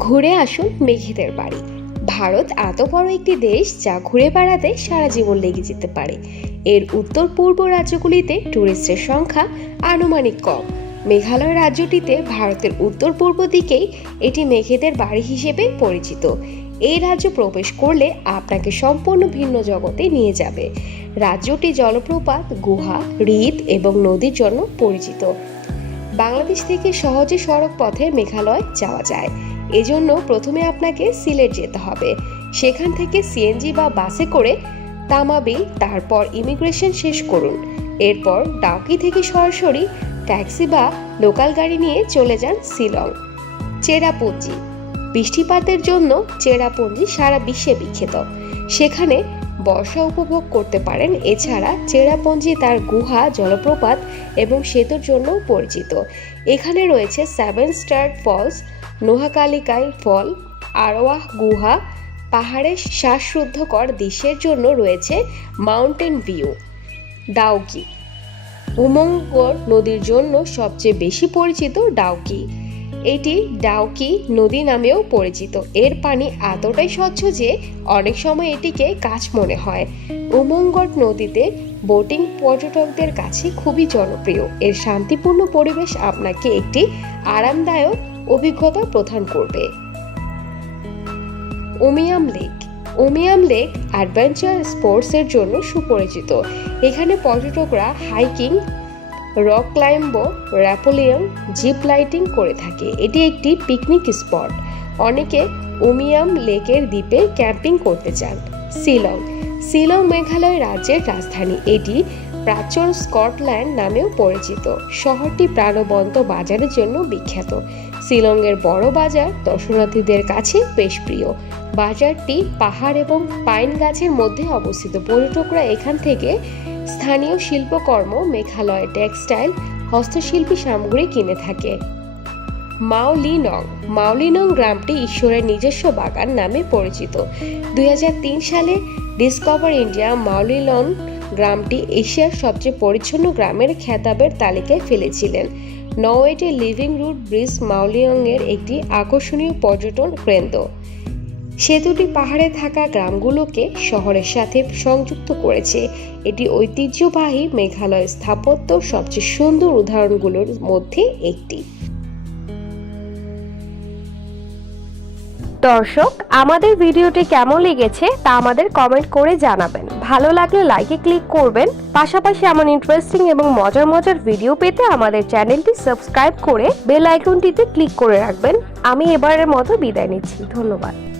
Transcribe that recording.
ঘুরে আসুন মেঘেদের বাড়ি। ভারত এত বড় একটি দেশ যা ঘুরে বেড়াতে সারা জীবন লেগে যেতে পারে। এর উত্তর পূর্ব রাজ্যগুলিতে টুরিস্টের সংখ্যা আনুমানিক কম। মেঘালয় রাজ্যটিতে ভারতের উত্তর পূর্ব দিকেই এটি মেঘেদের বাড়ি হিসেবে পরিচিত। এই রাজ্য প্রবেশ করলে আপনাকে সম্পূর্ণ ভিন্ন জগতে নিয়ে যাবে। রাজ্যটি জলপ্রপাত, গুহা, হ্রদ এবং নদীর জন্য পরিচিত। বাংলাদেশ থেকে সহজে সড়ক পথে মেঘালয় যাওয়া যায়। এজন্য প্রথমে আপনাকে সিলেট যেতে হবে। সেখান থেকে সিএনজি বা বাসে করে তামাবিল, তারপর ইমিগ্রেশন শেষ করুন। এরপর ডাউকি থেকে সরাসরি ট্যাক্সি বা লোকাল গাড়ি নিয়ে চলে যান শিলং। চেরাপুঞ্জি। বৃষ্টিপাতের জন্য চেরাপুঞ্জি সারা বিশ্বে বিখ্যাত। সেখানে বর্ষা উপভোগ করতে পারেন। এছাড়া চেরাপুঞ্জি তার গুহা, জলপ্রপাত এবং সেতুর জন্য পরিচিত। এখানে রয়েছে 7 স্টার ফলস, নোহাকালিকাই ফল, আরওয়াহ গুহা। পাহাড়ের শ্বাসরুদ্ধকর দৃশ্যের জন্য রয়েছে মাউন্টেন ভিউ। ডাউকি। উমঙ্গর নদীর জন্য সবচেয়ে বেশি পরিচিত ডাউকি। এটি ডাউকি নদী নামেও পরিচিত। এর পানি এতটাই স্বচ্ছ যে অনেক সময় এটিকে কাঁচ মনে হয়। উমঙ্গট নদীতে বোটিং পর্যটকদের কাছে খুবই জনপ্রিয়। এর শান্তিপূর্ণ পরিবেশ আপনাকে একটি আরামদায়ক অভিজ্ঞতা প্রদান করবে। Umiam lake. Umiam lake adventure স্পোর্টসের জন্য সুপরিচিত। এখানে পর্যটকরা hiking, rock climb, rappelling, zip লাইটিং করে থাকে। এটি একটি পিকনিক স্পট। অনেকে উমিয়াম লেকের দ্বীপে ক্যাম্পিং করতে চান। শিলং। শিলং মেঘালয় রাজ্যের রাজধানী। এটি প্রাচীন স্কটল্যান্ড নামেও পরিচিত। শহরটি প্রাণবন্ত বাজারের জন্য বিখ্যাত। শিলংয়ের বড় বাজার দর্শনার্থীদের কাছে বেশ প্রিয়। বাজারটি পাহাড় এবং পাইন গাছের মধ্যে অবস্থিত। পর্যটকরা এখান থেকে স্থানীয় শিল্পকর্ম, মেঘালয় টেক্সটাইল, হস্তশিল্পী সামগ্রী কিনে থাকে। মাওলিনং। মাওলিনং গ্রামটি ঈশ্বরের নিজস্ব বাগান নামে পরিচিত। 2003 সালে ডিসকভার ইন্ডিয়া মাওলিনং গ্রামটি এশিয়ার সবচেয়ে পরিচ্ছন্ন গ্রামের খেতাবের তালিকায় ফেলেছিলেন। নরওয়েতে লিভিং রুট ব্রিজ মাওলিনং এর একটি আকর্ষণীয় পর্যটন কেন্দ্র। সেতুটি পাহাড়ে থাকা গ্রামগুলোকে শহরের সাথে সংযুক্ত করেছে। এটি ঐতিহ্যবাহী মেঘালয় স্থাপত্যর সবচেয়ে সুন্দর উদাহরণগুলোর মধ্যে একটি। দর্শক, আমাদের ভিডিওটি কেমন লেগেছে তা আমাদের কমেন্ট করে জানাবেন। ভালো লাগলে লাইকে ক্লিক করবেন। পাশাপাশি এমন ইন্টারেস্টিং এবং মজার মজার ভিডিও পেতে আমাদের চ্যানেলটি সাবস্ক্রাইব করে বেল আইকনটিতে ক্লিক করে রাখবেন। আমি এবারের মতো বিদায় নিচ্ছি। ধন্যবাদ।